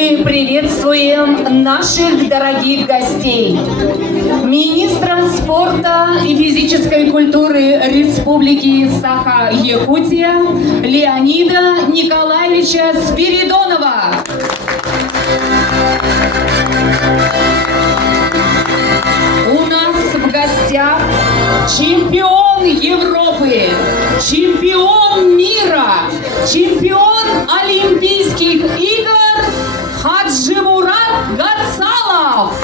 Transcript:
Мы приветствуем наших дорогих гостей. Министра спорта и физической культуры Республики Саха-Якутия Леонида Николаевича Спиридонова. У нас в гостях чемпион Европы, чемпион мира, чемпион Олимпийских игр Хаджимурат Гацалов.